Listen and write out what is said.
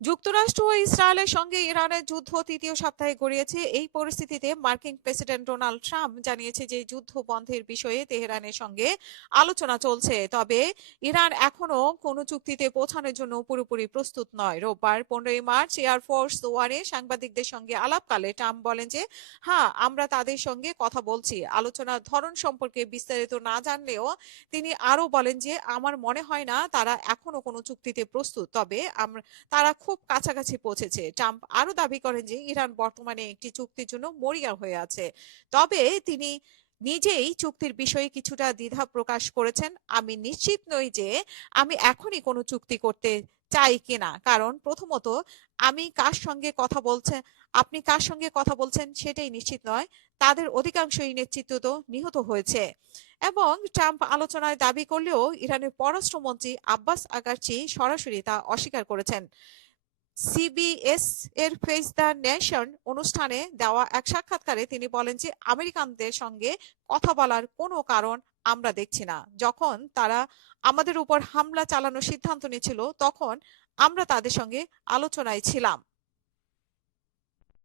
যুক্তরাষ্ট্র ও ইসরায়েলের সঙ্গে ইরানের যুদ্ধ তৃতীয় সপ্তাহে গড়িয়েছে। এই পরিস্থিতিতে মার্কিন প্রেসিডেন্ট ডোনাল্ড ট্রাম্প জানিয়েছে যে যুদ্ধ বন্ধের বিষয়ে তেহরানের সঙ্গে আলোচনা চলছে, তবে ইরান এখনো কোনো চুক্তিতে পৌঁছানোর জন্য পুরোপুরি প্রস্তুত নয়। রোববার 15 মার্চ এয়ারফোর্স ওয়ানে সাংবাদিকদের সঙ্গে আলাপকালে ট্রাম্প বলেন যে হ্যাঁ, আমরা তাদের সঙ্গে কথা বলছি। আলোচনার ধরন সম্পর্কে বিস্তারিত না জানলেও তিনি আরো বলেন যে আমার মনে হয় না তারা এখনো কোনো চুক্তিতে প্রস্তুত, তবে আমরা তারা খুব কাছাকাছি পৌঁছেছে। ট্রাম্প আরো দাবি করেন যে ইরান বর্তমানে একটি চুক্তির জন্য মরিয়া হয়ে আছে, তবে তিনি নিজেই চুক্তির বিষয়ে কিছুটা দ্বিধা প্রকাশ করেছেন। আমি নিশ্চিত নই যে আমি এখনই কোনো চুক্তি করতে চাই কিনা, কারণ প্রথমত আমি কার সঙ্গে কথা বলছেন আপনি কার সঙ্গে কথা বলছেন সেটাই নিশ্চিত নয়। তাদের অধিকাংশই নেতৃত্ব তো নিহত হয়েছে। এবং ট্রাম্প আলোচনায় দাবি করলেও ইরানের পররাষ্ট্রমন্ত্রী আব্বাস আগারচি সরাসরি তা অস্বীকার করেছেন। সিবিএস এর ফেস দ্য নেশন অনুষ্ঠানে দেওয়া এক সাক্ষাৎকারে তিনি বলেন যে আমেরিকানদের সঙ্গে কথা বলার কোনো কারণ আমরা দেখছি না। যখন তারা আমাদের উপর হামলা চালানোর সিদ্ধান্ত নিয়েছিল তখন আমরা তাদের সঙ্গে আলোচনায় ছিলাম।